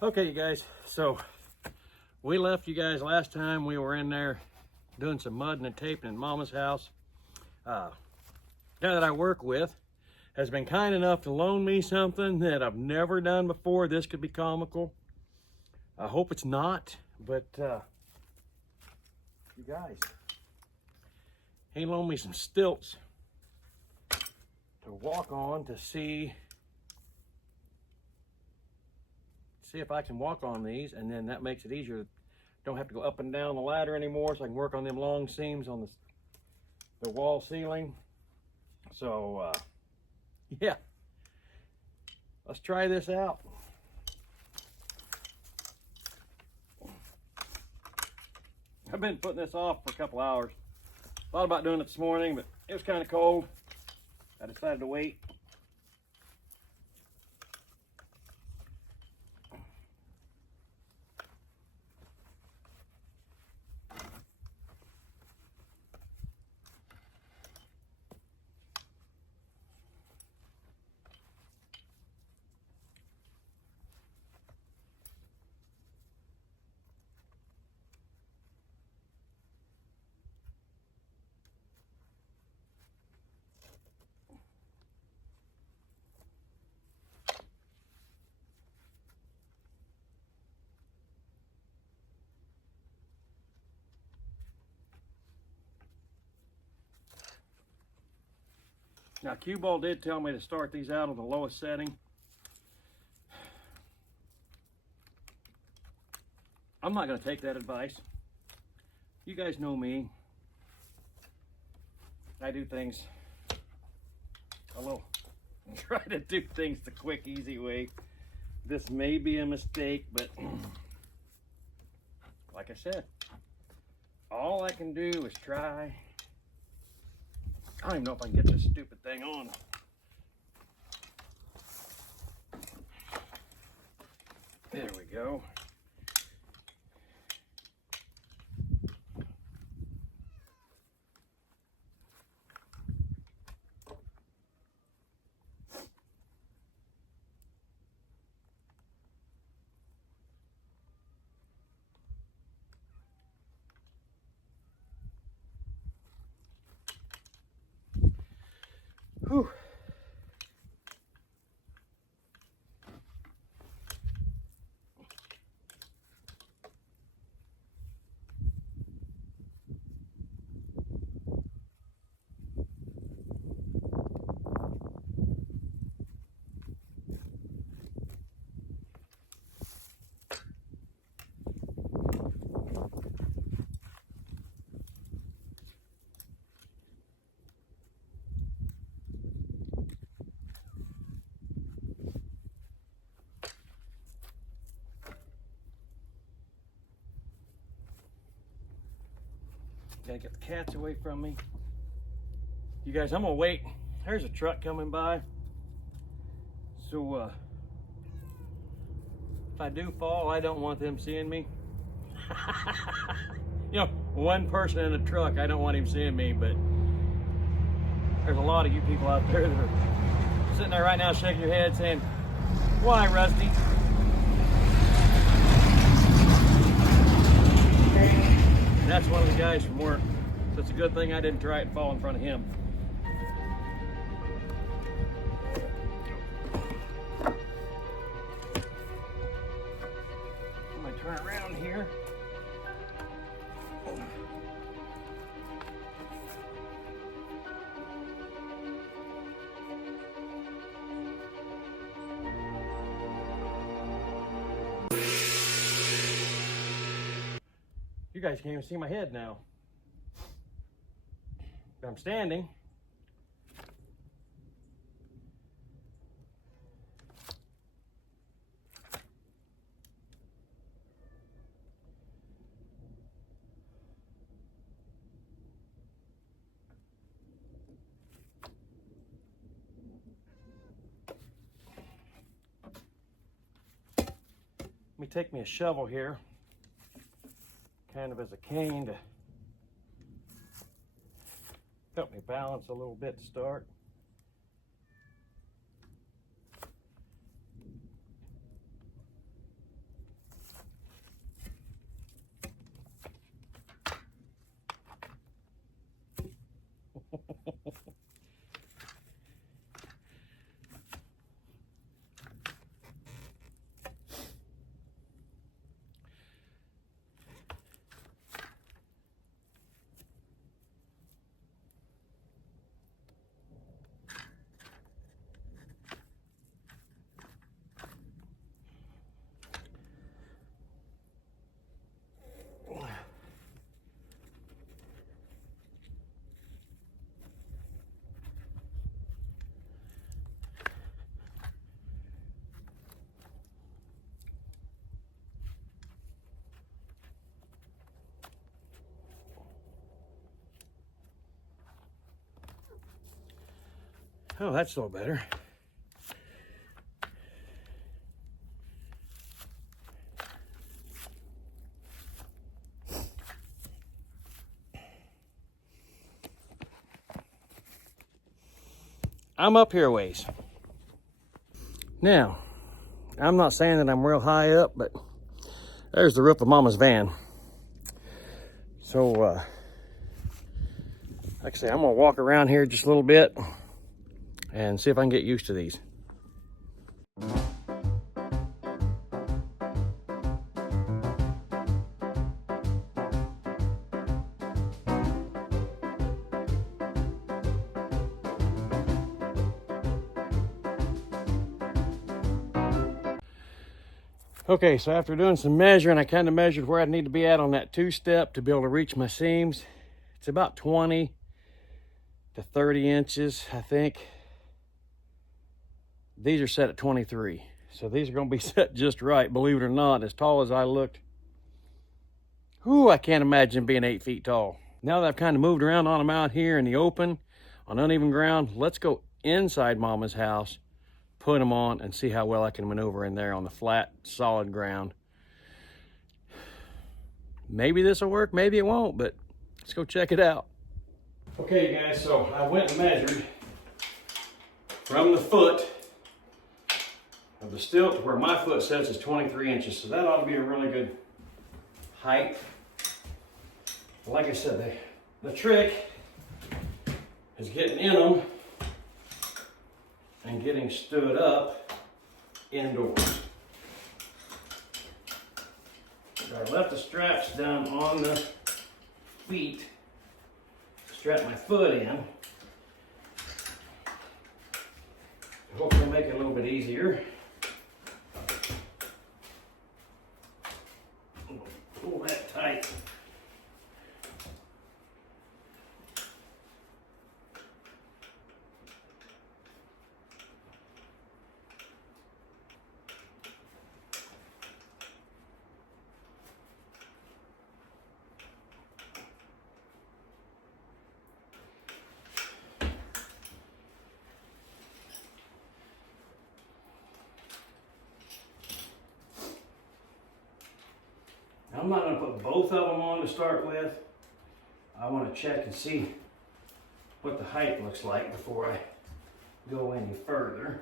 Okay, you guys, so we left you guys last time. We were in there doing some mudding and taping in Mama's house. Guy that I work with has been kind enough to loan me something that I've never done before. This could be comical. I hope it's not, but you guys, he loaned me some stilts to walk on to see if I can walk on these, and then that makes it easier. Don't have to go up and down the ladder anymore, so I can work on them long seams on the wall ceiling. So yeah, let's try this out. I've been putting this off for a couple hours. Thought about doing it this morning, but it was kind of cold. I decided to wait. Now, cue ball did tell me to start these out on the lowest setting. I'm not going to take that advice. You guys know me. I do things try to do things the quick, easy way. This may be a mistake, but like I said, all I can do is try. I don't even know if I can get this stupid thing on. There we go. Whew. Gotta get the cats away from me. You guys, I'm gonna wait. There's a truck coming by. So if I do fall, I don't want them seeing me. You know, one person in a truck, I don't want him seeing me, but there's a lot of you people out there that are sitting there right now shaking your head saying, "Why, Rusty?" That's one of the guys from work. So it's a good thing I didn't try it and fall in front of him. I'm gonna turn around here. You guys can't even see my head now. I'm standing. Let me take me a shovel here, kind of as a cane to help me balance a little bit to start. Oh, that's a little better. I'm up here a ways. Now, I'm not saying that I'm real high up, but there's the roof of Mama's van. So, like I say, I'm gonna walk around here just a little bit and see if I can get used to these. Okay, so after doing some measuring, I kind of measured where I need to be at on that 2-step to be able to reach my seams. It's about 20 to 30 inches, I think. These are set at 23. So these are gonna be set just right, believe it or not. As tall as I looked, whew, I can't imagine being 8 feet tall. Now that I've kind of moved around on them out here in the open, on uneven ground, let's go inside Mama's house, put them on, and see how well I can maneuver in there on the flat, solid ground. Maybe this will work, maybe it won't, but let's go check it out. Okay guys, so I went and measured from the foot of the stilt to where my foot sets is 23 inches. So that ought to be a really good height. But like I said, the trick is getting in them and getting stood up indoors. So I left the straps down on the feet, strap my foot in. Hopefully make it a little bit easier. Pull that tight. I'm not going to put both of them on to start with. I want to check and see what the height looks like before I go any further.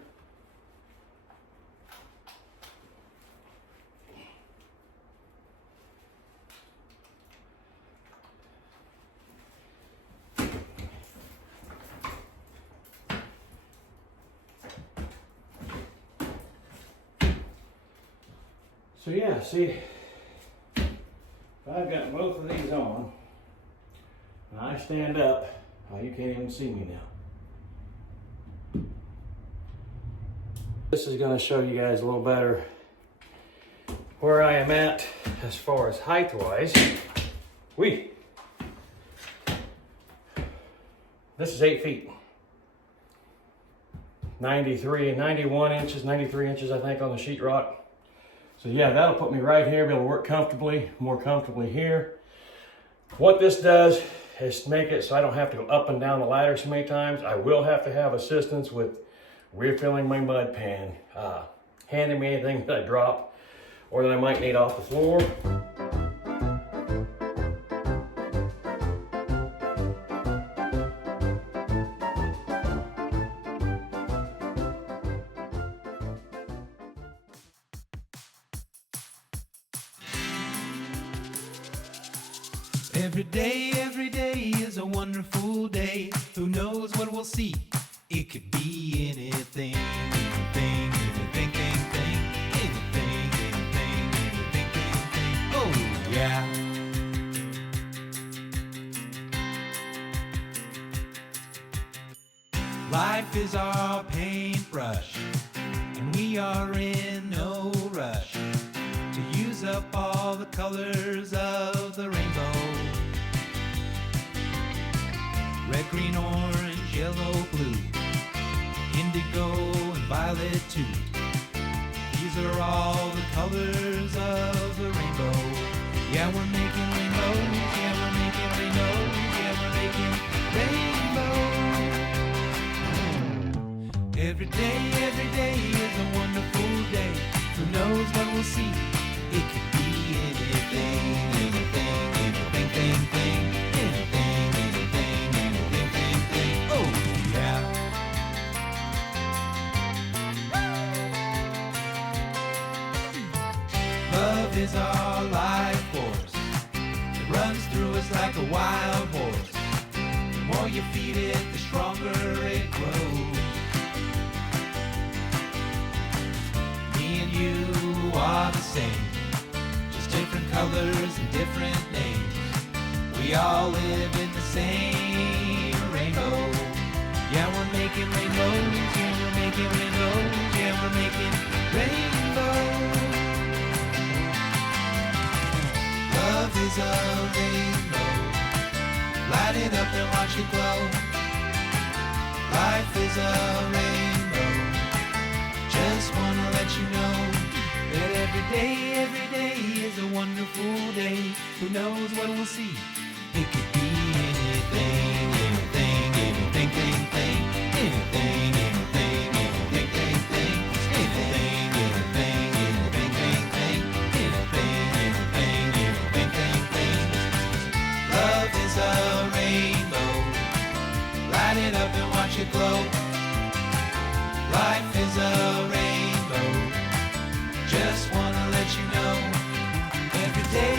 So yeah, see, I've got both of these on, and I stand up. Oh, you can't even see me now. This is going to show you guys a little better where I am at as far as height-wise. This is 8 feet. 91 inches, 93 inches, I think, on the sheetrock. So yeah, that'll put me right here, be able to work comfortably, more comfortably here. What this does is make it so I don't have to go up and down the ladder so many times. I will have to have assistance with refilling my mud pan, handing me anything that I drop or that I might need off the floor. Every day is a wonderful day. Who knows what we'll see? It could be anything, anything, anything, anything, anything, anything, anything, anything. Oh yeah. Life is our paintbrush, and we are in no rush to use up all the colors of the rainbow. Red, green, orange, yellow, blue, indigo, and violet too. These are all the colors of the rainbow. Yeah, we're making rainbows. Yeah, we're making rainbows. Yeah, we're making rainbows. Love is our life force. It runs through us like a wild horse. The more you feed it, the stronger it grows. Me and you are the same, just different colors and different names. We all live in the same rainbow. Yeah, we're making rainbows. Yeah, we're making rainbows. Yeah, we're making rainbows. Love is a rainbow. Light it up and watch it glow. Life is a rainbow. Just wanna let you know that every day is a wonderful day. Who knows what we'll see? It could be anything, anything, anything, thing, thing. Anything, anything, anything, thing, thing. Anything, anything, anything, thing, thing. Anything, anything, anything, thing, thing. Love is a rainbow. Light it up and watch it glow. Life is a rainbow. Just wanna let you know. Every day,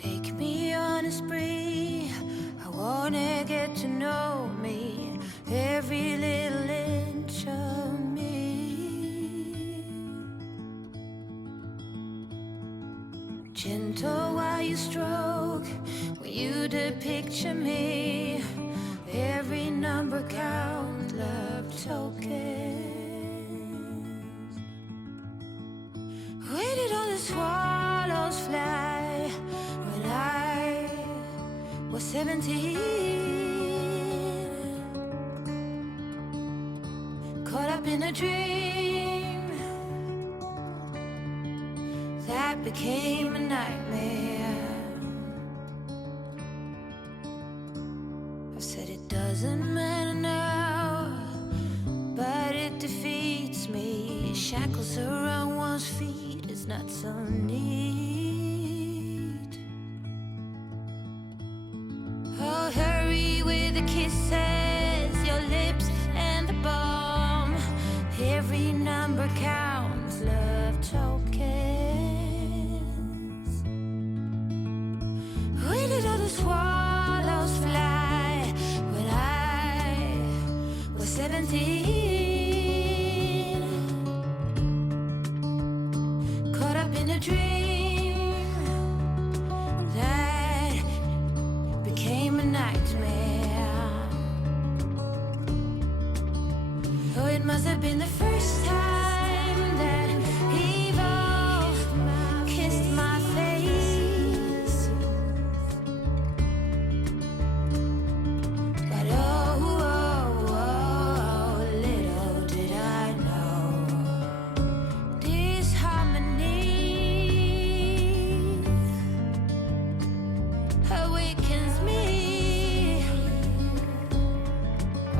Take me on a spree. I wanna get to know me, every little inch of me. Gentle while you stroke, when you picture me, every number count, love tokens. Where did all the swallows fly when I was 17? Caught up in a dream that became a nightmare. I've said it doesn't matter now, but it defeats me. Shackles around one's feet is not so neat. Oh, hurry with the kisses, your lips and the balm. Every number counts, love tokens. Where did all the swallows fly when I was 17? Caught up in a dream that became a nightmare. Oh, it must have been the first time that evil kissed my face. But oh, little did I know, disharmony awakens me.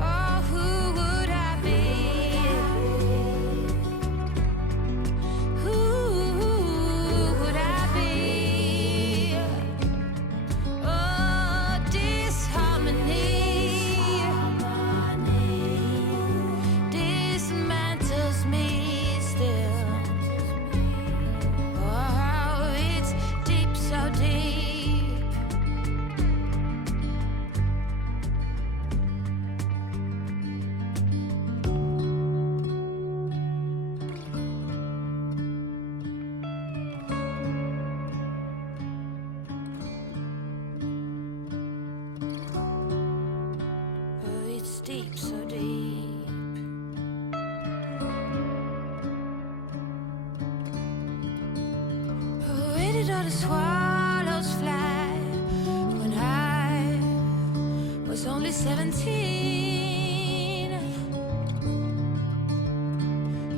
Oh, who would I be? Who would I be? Oh, disharmony dismantles me still. Oh, it's deep, so deep. Oh, it's deep, so deep. Oh, where did all the swallows fly when I was only 17?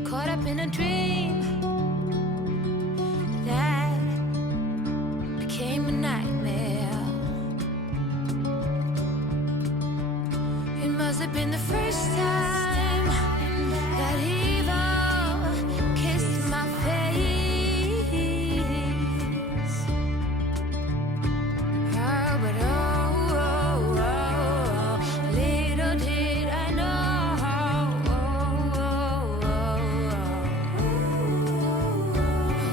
Caught up in a dream that became a nightmare. It must have been the first time that evil kissed my face. Oh, but little did I know.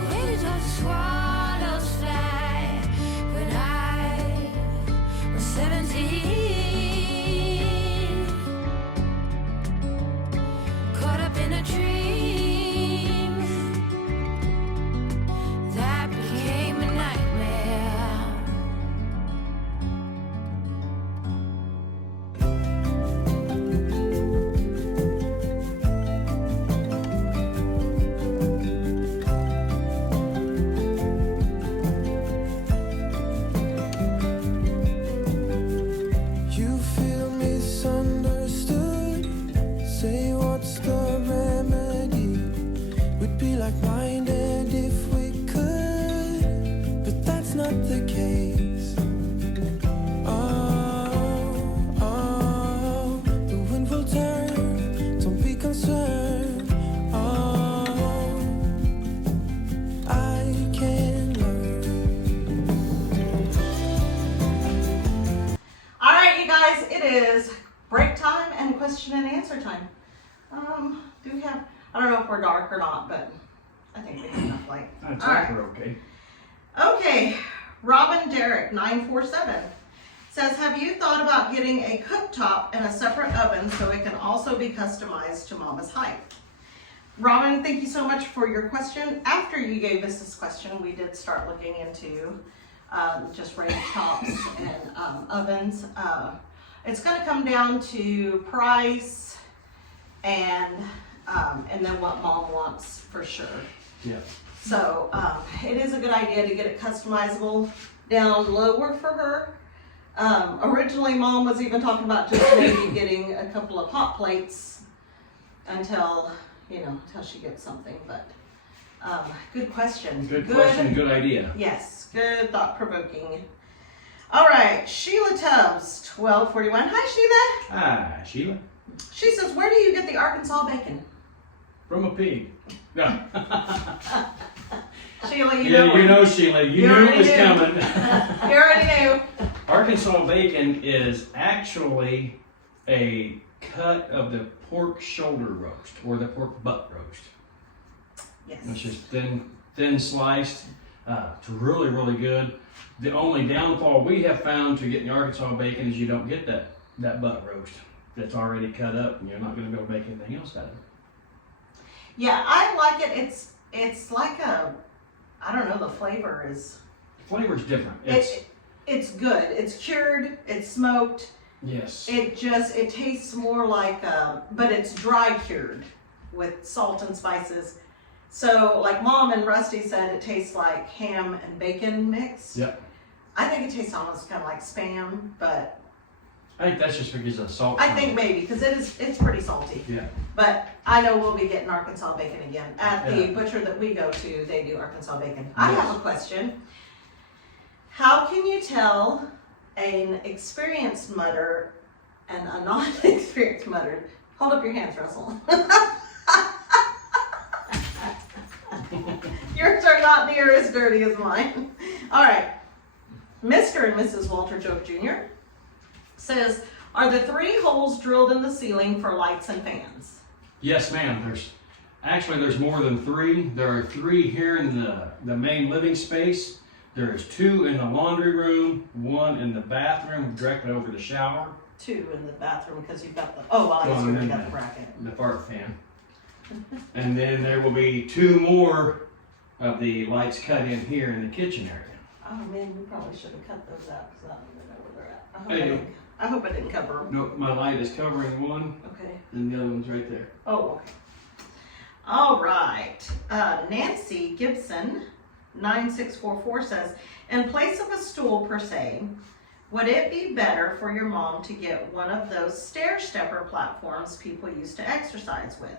Where did all the swallows fly when I was 17? Caught up in a dream that became a nightmare. You feel misunderstood. Say what's the remedy? We'd be like-minded if we could, but that's not the case. Oh, the wind will turn, don't be concerned. Oh, I can learn. All right, you guys, it is break time and question and answer time. Do we have, I don't know if we're dark or not, but I think we have enough light. I'd All right. we're okay. Okay, Robin Derrick 947 says, have you thought about getting a cooktop and a separate oven so it can also be customized to Mama's height? Robin, thank you so much for your question. After you gave us this question, we did start looking into just range tops and ovens. It's going to come down to price and then what Mom wants for sure. Yeah. So it is a good idea to get it customizable down lower for her. Originally, Mom was even talking about just maybe getting a couple of hot plates until she gets something. But good question. Good question, good idea. Yes, good thought-provoking. All right, Sheila Tubbs, 1241. Hi, Sheila. Hi, Sheila. She says, where do you get the Arkansas bacon? From a pig. No. Sheila, you know, Sheila, you knew it was coming. You already knew. Arkansas bacon is actually a cut of the pork shoulder roast or the pork butt roast. Yes. It's just thin sliced. It's really, really good. The only downfall we have found to getting the Arkansas bacon is you don't get that butt roast that's already cut up, and you're not going to be able to make anything else out of it. Yeah, I like it. It's like I don't know, the flavor is... Flavor's different. It's good. It's cured. It's smoked. Yes. It tastes more like, but it's dry cured with salt and spices. So like Mom and Rusty said, it tastes like ham and bacon mix. Yep. I think it tastes almost kind of like Spam, but... I think that's just because of the salt. I think maybe, because it's pretty salty. Yeah. But I know we'll be getting Arkansas bacon again. At the Yeah. butcher that we go to, they do Arkansas bacon. I have a question. How can you tell an experienced mudder and a non-experienced mudder? Hold up your hands, Russell. Yours are not near as dirty as mine. All right. Mr. and Mrs. Walter Joke Jr. says, are the 3 holes drilled in the ceiling for lights and fans? Yes, ma'am. There's more than 3. There are 3 here in the main living space. There's 2 in the laundry room, 1 in the bathroom directly over the shower. 2 in the bathroom because you've got the, oh, well, I guess you already got the bracket. The fart fan. And then there will be 2 more of the lights cut in here in the kitchen area. Oh man, we probably should have cut those out because I don't even know where they're at. I do. I hope I didn't cover them. No, my light is covering one, Okay. and the other one's right there. Oh, okay. All right. Nancy Gibson, 9644 says, in place of a stool per se, would it be better for your mom to get one of those stair stepper platforms people used to exercise with?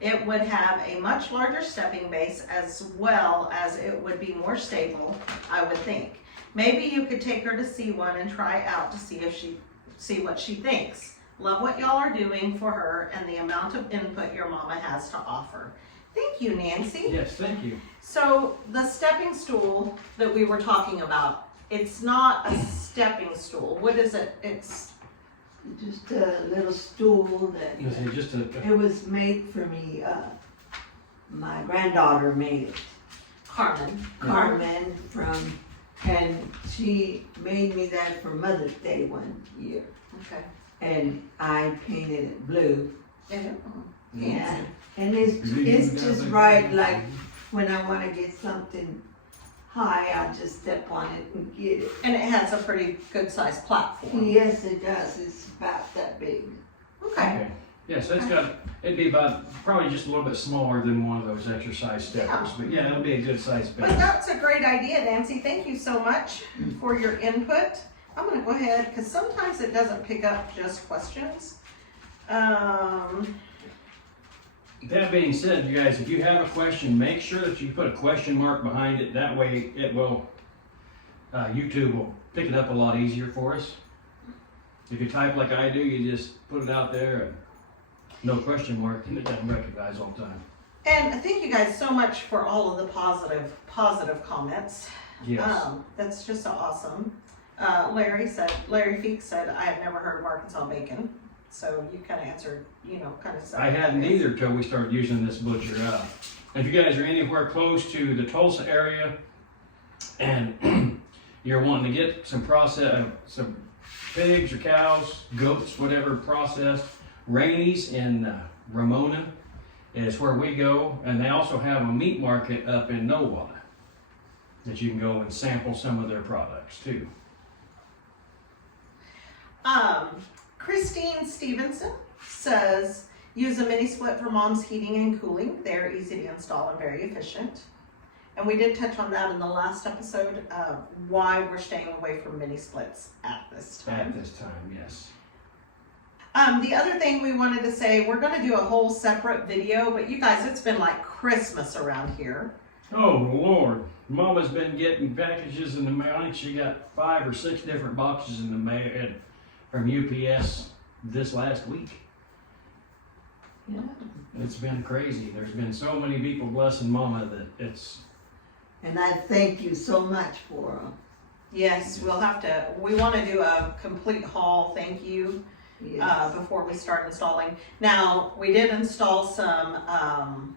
It would have a much larger stepping base as well as it would be more stable, I would think. Maybe you could take her to see one and try out to see what she thinks. Love what y'all are doing for her and the amount of input your mama has to offer. Thank you, Nancy. Yes, thank you. So the stepping stool that we were talking about, it's not a stepping stool. What is it? It's just a little stool that Is it just a it was made for me. My granddaughter made it, Carmen. Carmen and she made me that for Mother's Day one year, Okay. and I painted it blue. Yeah. And it's just right. Like when I want to get something high, I just step on it and get it. And it has a pretty good sized platform. Yes, it does. It's about that big. Okay. Okay. Yeah, so it'd be about probably just a little bit smaller than one of those exercise steppers, but yeah, it'll be a good size base. But that's a great idea, Nancy. Thank you so much for your input. I'm going to go ahead because sometimes it doesn't pick up just questions. That being said, you guys, if you have a question, make sure that you put a question mark behind it. That way it will, YouTube will pick it up a lot easier for us. If you type like I do, you just put it out there and no question mark, and it doesn't recognize all the time. And thank you guys so much for all of the positive comments. Yes. That's just so awesome. Larry Feek said, I have never heard of Arkansas bacon. So you kind of answered, kind of stuff. I hadn't either till we started using this butcher. If you guys are anywhere close to the Tulsa area and you're wanting to get some some pigs or cows, goats, whatever processed, Rainey's in Ramona is where we go, and they also have a meat market up in Novi that you can go and sample some of their products too. Christine Stevenson says, use a mini split for mom's heating and cooling. They're easy to install and very efficient. And we did touch on that in the last episode, why we're staying away from mini splits at this time. At this time, yes. The other thing we wanted to say, we're gonna do a whole separate video, but you guys, it's been like Christmas around here. Oh Lord, Mama's been getting packages in the mail. I think she got 5 or 6 different boxes in the mail from UPS this last week. Yeah. It's been crazy. There's been so many people blessing Mama that it's. And I thank you so much for Yes, we wanna do a complete haul, thank you, yes. before we start installing. Now, we did install some,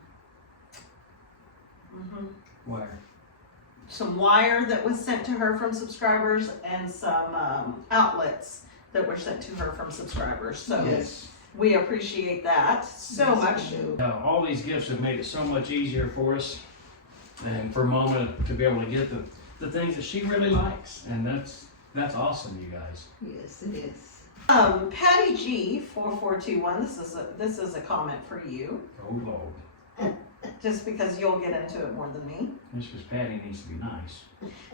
some wire that was sent to her from subscribers and some outlets that were sent to her from subscribers. So Yes. we appreciate that so Yes, much. we do. All these gifts have made it so much easier for us and for Mama to be able to get the things that she really likes. And that's awesome, you guys. Yes, it is. Patty G 4421. This is a comment for you, Oh Lord. just because you'll get into it more than me. This because Patty needs to be nice.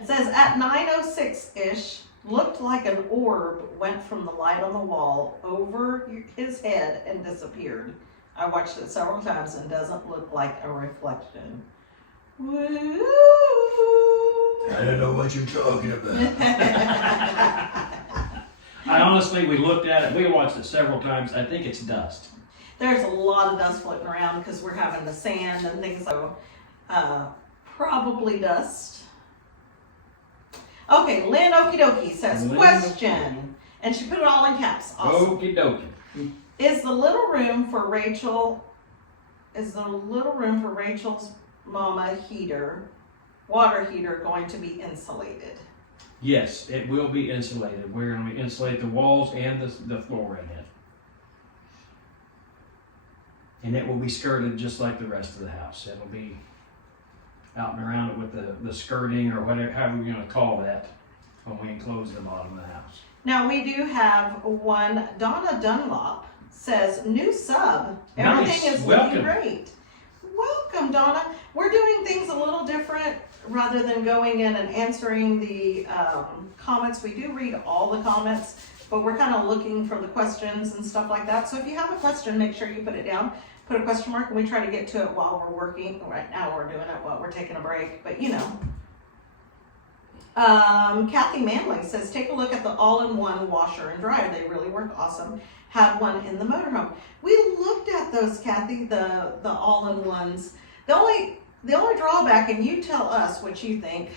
It says at 9:06-ish, looked like an orb went from the light on the wall over his head and disappeared. I watched it several times and doesn't look like a reflection. Woo! I don't know what you're talking about. I honestly, we looked at it, we watched it several times. I think it's dust. There's a lot of dust floating around because we're having the sand and things, so probably dust. Okay, Lynn Okie Dokie says, Lynn question, and she put it all in caps. Awesome. Okie dokie. Is the little room for Rachel's Momma water heater going to be insulated? Yes, it will be insulated. We're going to insulate the walls and the floor in it. And it will be skirted just like the rest of the house. It'll be out and around it with the skirting or whatever, however you're going to call that when we enclose the bottom of the house. Now we do have one. Donna Dunlop says, new sub. Everything Nice. is Welcome. looking great. Welcome, Donna. We're doing things a little different rather than going in and answering the comments. We do read all the comments, but we're kind of looking for the questions and stuff like that. So if you have a question, make sure you put it down. Put a question mark, and we try to get to it while we're working. Right now we're doing it while we're taking a break, but you know. Kathy Manley says, take a look at the all-in-one washer and dryer. They really work awesome. Had one in the motorhome. We looked at those, Kathy, the all-in-ones. The only drawback, and you tell us what you think,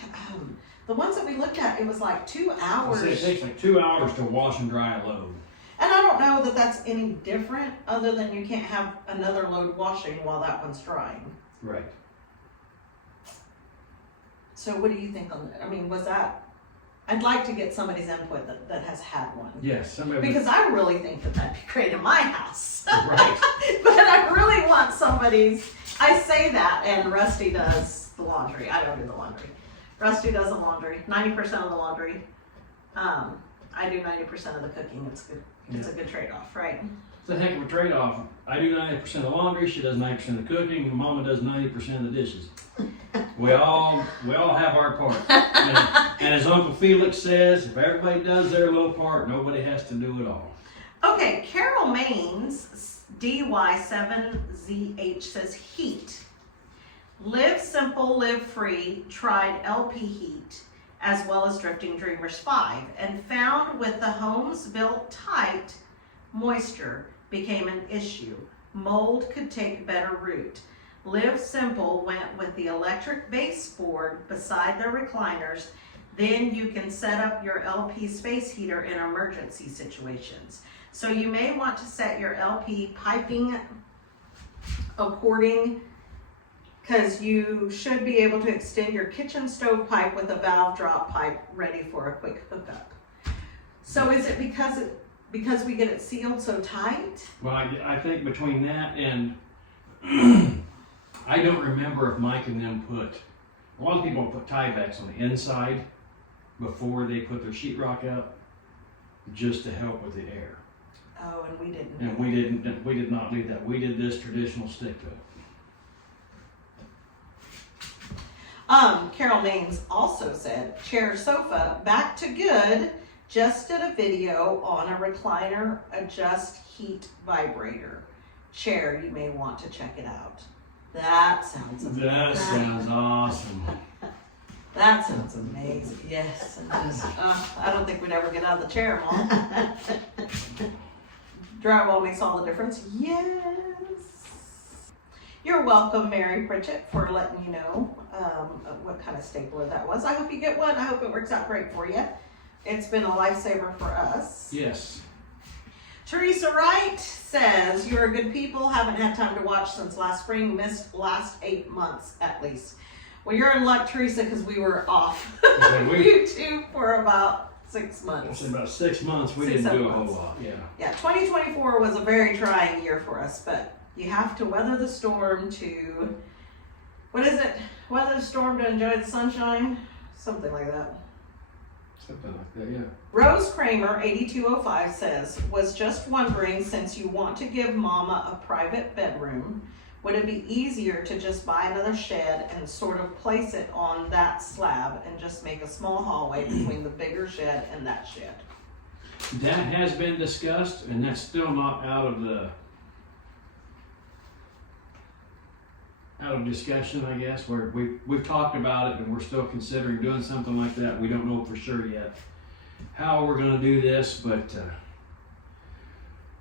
the ones that we looked at, it was like 2 hours. It takes like 2 hours to wash and dry a load. And I don't know that that's any different other than you can't have another load washing while that one's drying. Right. So what do you think on that? I mean, I'd like to get somebody's input that has had one. Yes, somebody. Because I really think that that'd be great in my house. Right. But I really want somebody's, I say that, and Rusty does the laundry. I don't do the laundry. Rusty does the laundry, 90% of the laundry. I do 90% of the cooking. It's good. It's a good trade-off, right? It's a heck of a trade-off. I do 90% of the laundry, she does 90% of the cooking, and Mama does 90% of the dishes. We all have our part. And as Uncle Felix says, if everybody does their little part, nobody has to do it all. Okay, Carol Maines, DY7ZH says heat. Live simple, live free, tried LP heat, as well as Drifting Dreamers 5, and found with the homes built tight, moisture became an issue. Mold could take better root. Live Simple went with the electric baseboard beside the recliners. Then you can set up your LP space heater in emergency situations. So you may want to set your LP piping according because you should be able to extend your kitchen stove pipe with a valve drop pipe ready for a quick hookup. So is it because we get it sealed so tight? Well, I think between that and I don't remember if Mike and them put, a lot of people put tie-backs on the inside before they put their sheetrock up, just to help with the air. Oh, and we didn't. And we did not do that. We did this traditional stick to it. Carol Maines also said, chair sofa back to good. Just did a video on a recliner adjust heat vibrator chair. You may want to check it out. That sounds amazing. That sounds awesome. That sounds amazing. Yes. And just, I don't think we'd ever get out of the chair, Mom. Drywall makes all the difference. Yes. You're welcome, Mary Pritchett, for letting you know what kind of stapler that was. I hope you get one. I hope it works out great for you. It's been a lifesaver for us. Yes. Teresa Wright says, you're good people, haven't had time to watch since last spring, missed last 8 months at least. Well, you're in luck, Teresa, because we were off YouTube for about 6 months. About 6 months, we didn't do a whole lot, yeah. Yeah, 2024 was a very trying year for us, but you have to weather the storm to, what is it? Weather the storm to enjoy the sunshine? Something like that. Something like that, yeah. Rose Kramer, 8205, says, was just wondering, since you want to give Mama a private bedroom, would it be easier to just buy another shed and sort of place it on that slab and just make a small hallway between the bigger shed and that shed? That has been discussed, and that's still not out of discussion, I guess. We've talked about it, and we're still considering doing something like that. We don't know for sure yet how we're going to do this, but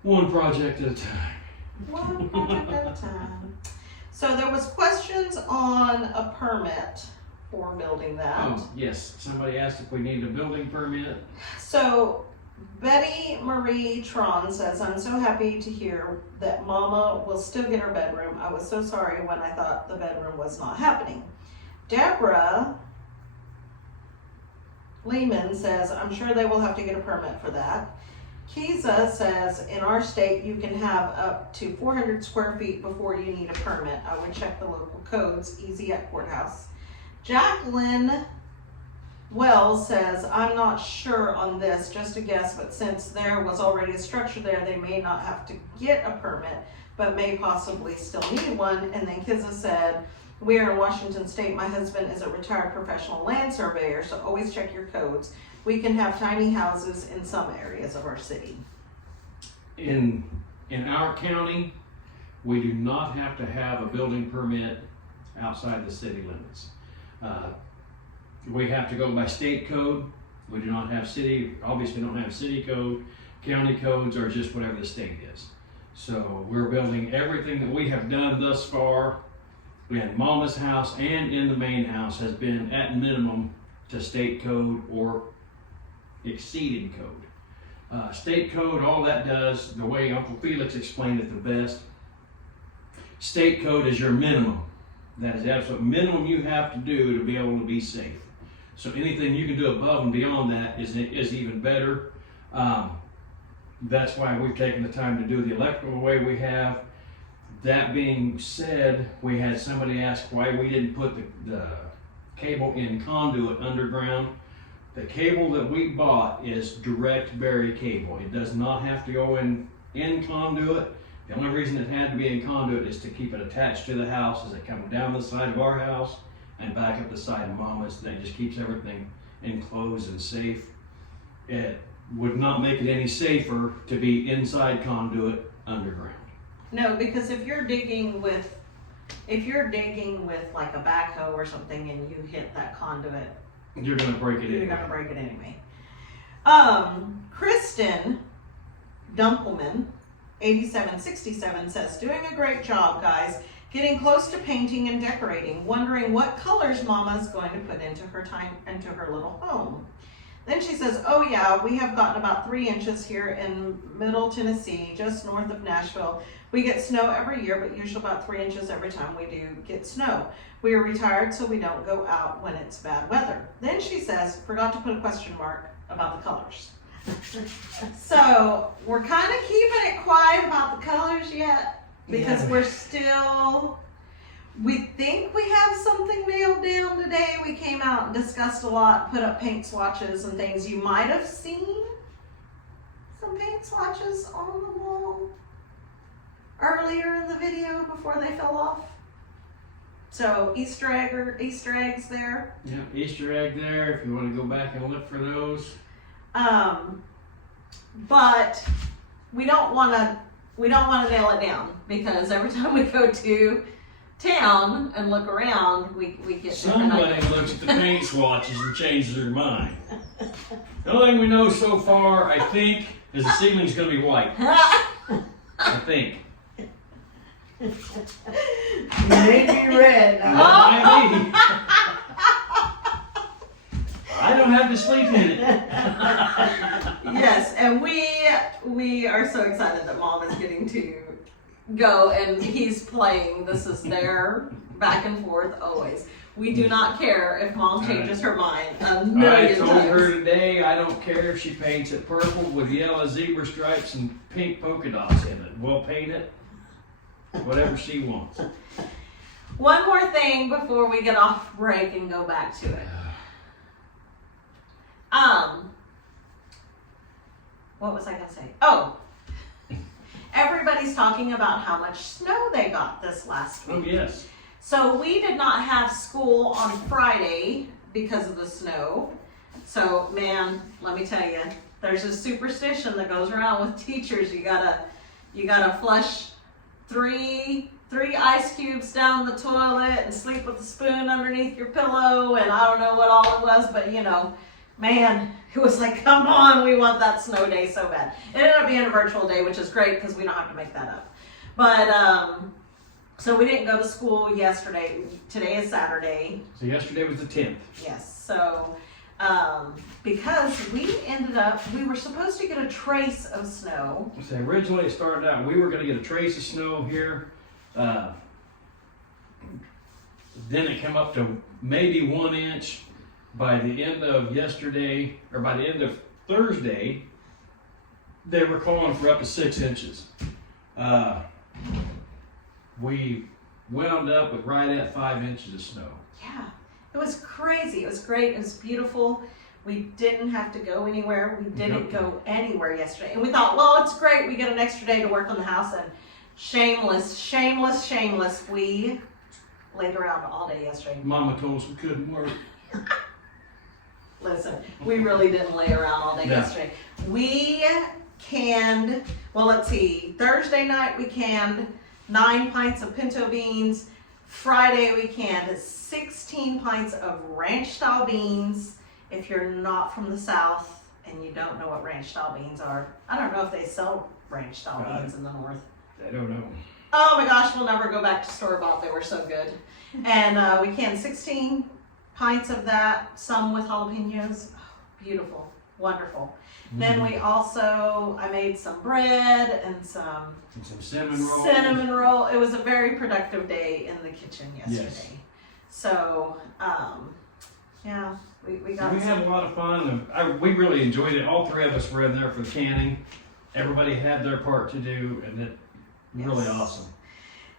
one project at a time. One project at a time. So there was questions on a permit for building that. Oh, yes. Somebody asked if we needed a building permit. So Betty Marie Tron says, I'm so happy to hear that Mama will still get her bedroom. I was so sorry when I thought the bedroom was not happening. Deborah Lehman says, I'm sure they will have to get a permit for that. Kiza says, in our state, you can have up to 400 square feet before you need a permit. I would check the local codes, easy at courthouse. Jacqueline Wells says, I'm not sure on this, just a guess, but since there was already a structure there, they may not have to get a permit, but may possibly still need one. And then Kiza said, we are in Washington State. My husband is a retired professional land surveyor, so always check your codes. We can have tiny houses in some areas of our city. In our county, we do not have to have a building permit outside the city limits. We have to go by state code. We do not have city, obviously don't have city code. County codes are just whatever the state is. So we're building everything that we have done thus far in Momma's house and in the main house has been at minimum to state code or exceeding code. State code, all that does, the way Uncle Felix explained it the best, state code is your minimum. That is the absolute minimum you have to do to be able to be safe. So anything you can do above and beyond that is even better. That's why we've taken the time to do the electrical the way we have. That being said, we had somebody ask why we didn't put the cable in conduit underground. The cable that we bought is direct bury cable. It does not have to go in conduit. The only reason it had to be in conduit is to keep it attached to the house as it comes down the side of our house and back up the side of Mama's. That just keeps everything enclosed and safe. It would not make it any safer to be inside conduit underground. No, because if you're digging with like a backhoe or something and you hit that conduit, you're gonna break it anyway. You're gonna break it anyway. Kristen Dumpelman, 8767 says, doing a great job, guys. Getting close to painting and decorating. Wondering what colors Mama's going to put into her little home. Then she says, oh yeah, we have gotten about 3 inches here in Middle Tennessee, just north of Nashville. We get snow every year, but usually about 3 inches every time we do get snow. We are retired, so we don't go out when it's bad weather. Then she says, forgot to put a question mark about the colors. So we're kind of keeping it quiet about the colors yet, because we're still, we think we have something nailed down today. We came out and discussed a lot, put up paint swatches and things. You might have seen some paint swatches on the wall earlier in the video before they fell off. So Easter eggs there. Yeah, Easter egg there if you want to go back and look for those. But we don't want to nail it down, because every time we go to town and look around, we get different Somebody ideas. looks at the paint swatches and changes their mind. The only thing we know so far, I think, is the ceiling's going to be white. I think. Maybe red. Maybe. I don't have to sleep in it. Yes, and we are so excited that Mom is getting to go and he's playing. This is their back and forth always. We do not care if Mom changes her mind a I million told her times. today I don't care if she paints it purple with yellow zebra stripes and pink polka dots in it. We'll paint it whatever she wants. One more thing before we get off break and go back to it. What was I gonna say? Oh, everybody's talking about how much snow they got this last week. Oh yes. So we did not have school on Friday because of the snow. So man, let me tell you, there's a superstition that goes around with teachers. You gotta flush three ice cubes down the toilet and sleep with a spoon underneath your pillow, and I don't know what all it was, but you know, man, it was like, come on, we want that snow day so bad. It ended up being a virtual day, which is great because we don't have to make that up. But so we didn't go to school yesterday. Today is Saturday. So yesterday was the 10th. Yes. So because we were supposed to get a trace of snow. So originally it started out, we were going to get a trace of snow here. Then it came up to maybe 1 inch by the end of yesterday, or by the end of Thursday. They were calling for up to 6 inches. We wound up with right at 5 inches of snow. Yeah, it was crazy. It was great. It was beautiful. We didn't have to go anywhere. We didn't go anywhere yesterday. And we thought, well, it's great. We get an extra day to work on the house. And shameless, we laid around all day yesterday. Mama told us we couldn't work. Listen, we really didn't lay around all day No. yesterday. We canned, well, let's see, Thursday night we canned 9 pints of pinto beans. Friday we canned 16 pints of ranch style beans. If you're not from the South and you don't know what ranch style beans are, I don't know if they sell ranch style beans in the North. I don't know. Oh my gosh, we'll never go back to store-bought. They were so good. And we canned 16 pints of that, some with jalapenos. Oh, beautiful, wonderful. Then we also, I made some bread and some cinnamon roll. It was a very productive day in the kitchen yesterday. Yes. So, yeah, we got We had a lot of fun. And we really enjoyed it. All 3 of us were in there for the canning. Everybody had their part to do, and it was really awesome.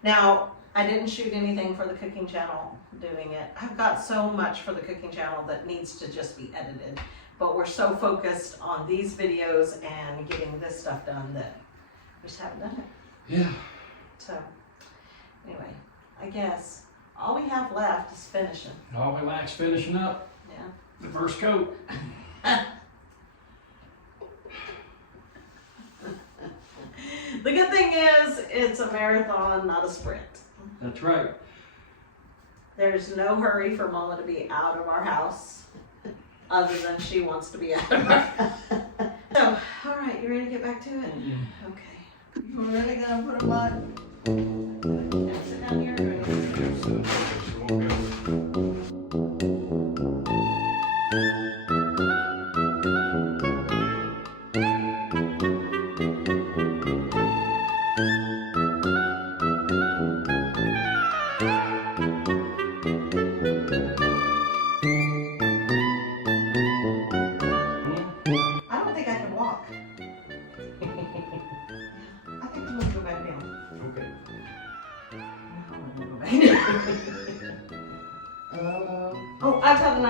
Now, I didn't shoot anything for the cooking channel doing it. I've got so much for the cooking channel that needs to just be edited. But we're so focused on these videos and getting this stuff done that we just haven't done it. Yeah. So, anyway, I guess all we have left is finishing. All we lack's finishing up Yeah. the first coat. The good thing is, it's a marathon, not a sprint. That's right. There's no hurry for Mama to be out of our house, other than she wants to be out of our house. So, all right, you ready to get back to it? Okay. You really gonna put them on? Can I sit down here? Or do I-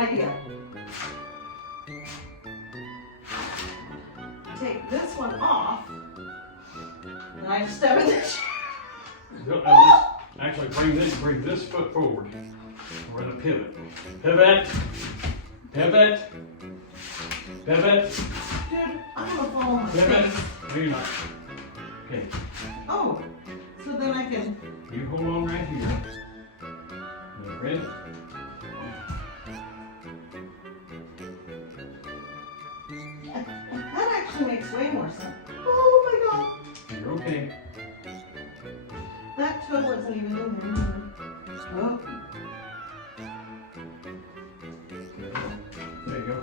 idea. Take this one off, and I just step in this. Actually, bring this foot forward. We're gonna pivot. Pivot. Pivot. Pivot. Dude, I'm gonna fall on my Pivot. face. No, you're not. Okay. Oh, so then I can. You hold on right here. You ready? That actually makes way more sense. Oh my god. You're okay. That toe wasn't even in there. Oh. There you go.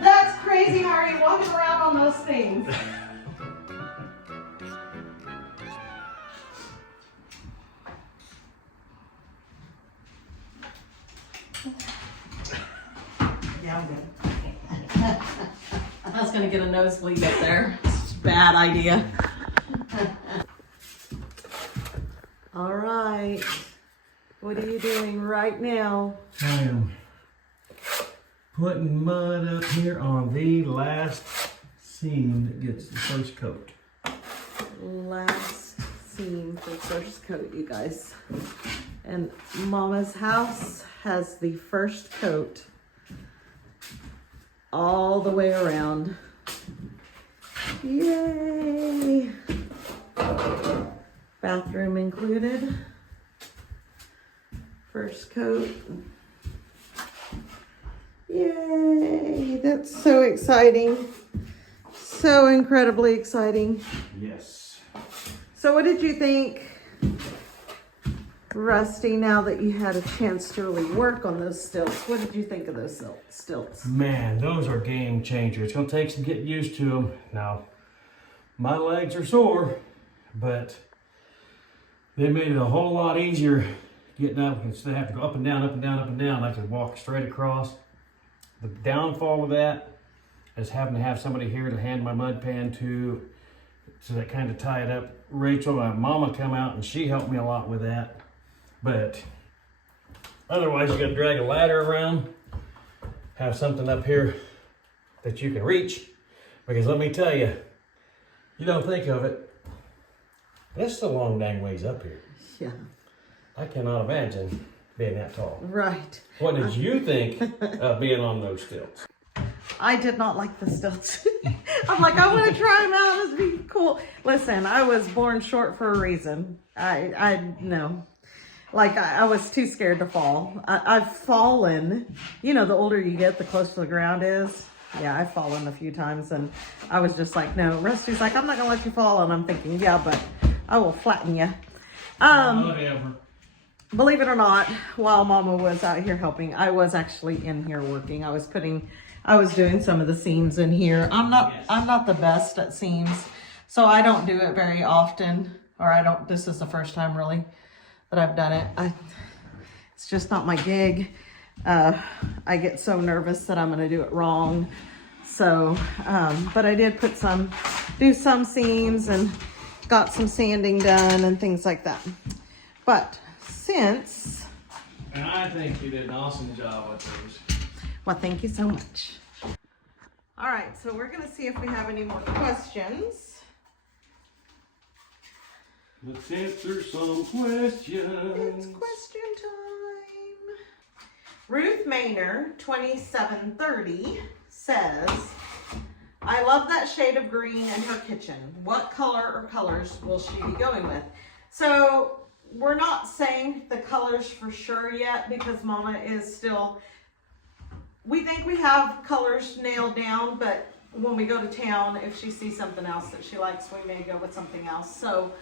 That's crazy. How are you walking around on those things? Yeah, I'm good. I was gonna get a nosebleed up there. Bad idea. All right. What are you doing right now? I am putting mud up here on the last seam that gets the first coat. Last seam for first coat, you guys. And Mama's house has the first coat all the way around. Yay! Bathroom included. First coat. Yay! That's so exciting. So incredibly exciting. Yes. So what did you think, Rusty, now that you had a chance to really work on those stilts? What did you think of those stilts? Man, those are game changers. It's gonna take some getting used to them. Now, my legs are sore, but they made it a whole lot easier getting up. Instead of having to go up and down, up and down, up and down, I could walk straight across. The downfall of that is having to have somebody here to hand my mud pan to, so that kind of tie it up. Rachel, my mama, come out and she helped me a lot with that. But otherwise, you got to drag a ladder around, have something up here that you can reach. Because let me tell you, you don't think of it, this is a long dang ways up here. Yeah. I cannot imagine being that tall. Right. What did you think of being on those stilts? I did not like the stilts. I'm like, I want to try them out. This would be cool. Listen, I was born short for a reason. I know. Like, I was too scared to fall. I've fallen. You know, the older you get, the closer the ground is. Yeah, I've fallen a few times, and I was just like, no. Rusty's like, I'm not going to let you fall. And I'm thinking, yeah, but I will flatten you. Whatever. Believe it or not, while Mama was out here helping, I was actually in here working. I was doing some of the seams in here. I'm not the best at seams, so I don't do it very often, or this is the first time really that I've done it. It's just not my gig. I get so nervous that I'm gonna do it wrong. So, but I did do some seams and got some sanding done and things like that. But since... And I think you did an awesome job with those. Well, thank you so much. All right, so we're gonna see if we have any more questions. Let's answer some questions. It's question time. Ruth Maynor, 2730, says, I love that shade of green in her kitchen. What color or colors will she be going with? So we're not saying the colors for sure yet because Mama is still, we think we have colors nailed down, but when we go to town, if she sees something else that she likes, we may go with something else. So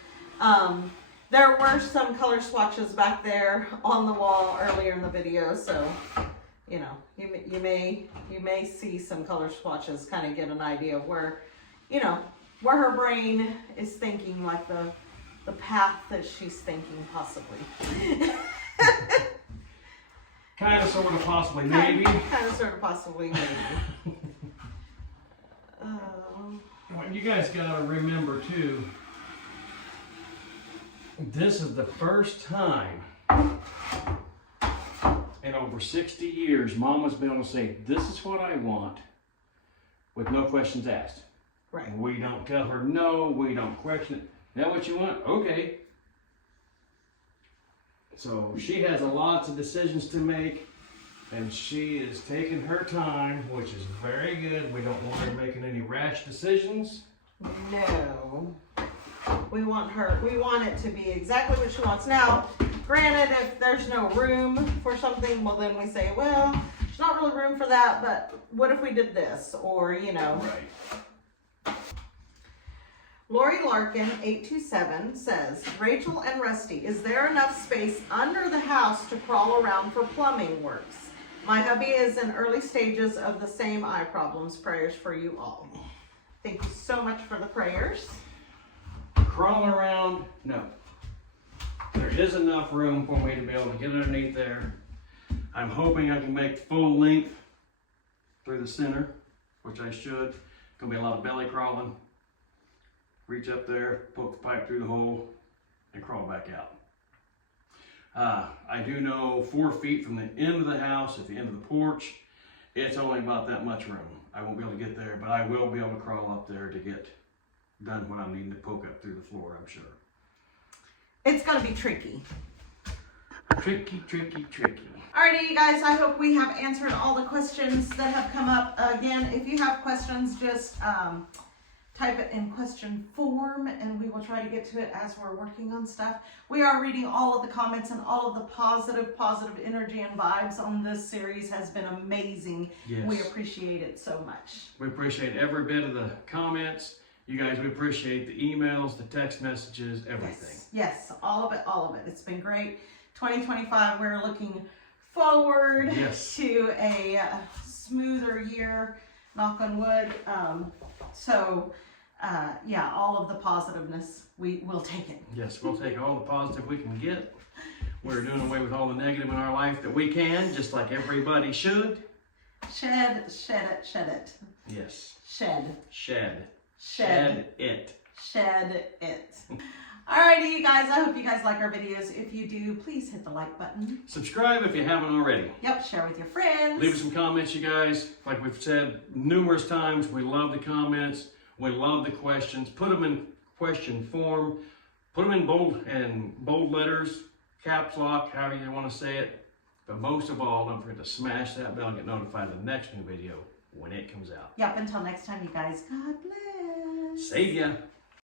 there were some color swatches back there on the wall earlier in the video, so you know, you may see some color swatches, kind of get an idea of where, you know, where her brain is thinking, like the path that she's thinking possibly. Kind of, sort of, possibly, maybe. Kind of, sort of, possibly, maybe. You guys gotta remember too, this is the first time in over 60 years, Mama's been able to say, this is what I want, with no questions asked. Right. We don't tell her no, we don't question it. Is that what you want? Okay. So she has lots of decisions to make, and she is taking her time, which is very good. We don't want her making any rash decisions. No. We want it to be exactly what she wants. Now, granted, if there's no room for something, well then we say, well, there's not really room for that, but what if we did this? Or, you know. Right. Lori Larkin, 827, says, Rachel and Rusty, is there enough space under the house to crawl around for plumbing works? My hubby is in early stages of the same eye problems. Prayers for you all. Thank you so much for the prayers. Crawl around, no. There is enough room for me to be able to get underneath there. I'm hoping I can make full length through the center, which I should. Gonna be a lot of belly crawling. Reach up there, poke the pipe through the hole, and crawl back out. I do know 4 feet from the end of the house at the end of the porch, it's only about that much room. I won't be able to get there, but I will be able to crawl up there to get done what I'm needing to poke up through the floor, I'm sure. It's gonna be tricky. Tricky, tricky, tricky. Alrighty, you guys, I hope we have answered all the questions that have come up. Again, if you have questions, just type it in question form and we will try to get to it as we're working on stuff. We are reading all of the comments, and all of the positive energy and vibes on this series has been amazing. Yes. We appreciate it so much. We appreciate every bit of the comments. You guys, we appreciate the emails, the text messages, everything. Yes, all of it, all of it. It's been great. 2025, we're looking forward Yes. to a smoother year, knock on wood. Yeah, all of the positiveness, we will take it. Yes, we'll take all the positive we can get. We're doing away with all the negative in our life that we can, just like everybody should. Shed it. Yes. Shed it. Alrighty, you guys, I hope you guys like our videos. If you do, please hit the like button. Subscribe if you haven't already. Yep, share with your friends. Leave us some comments, you guys. Like we've said numerous times, we love the comments. We love the questions. Put them in question form. Put them in bold letters, caps lock, however you want to say it. But most of all, don't forget to smash that bell and get notified of the next new video when it comes out. Yep, until next time, you guys, God bless. Save ya.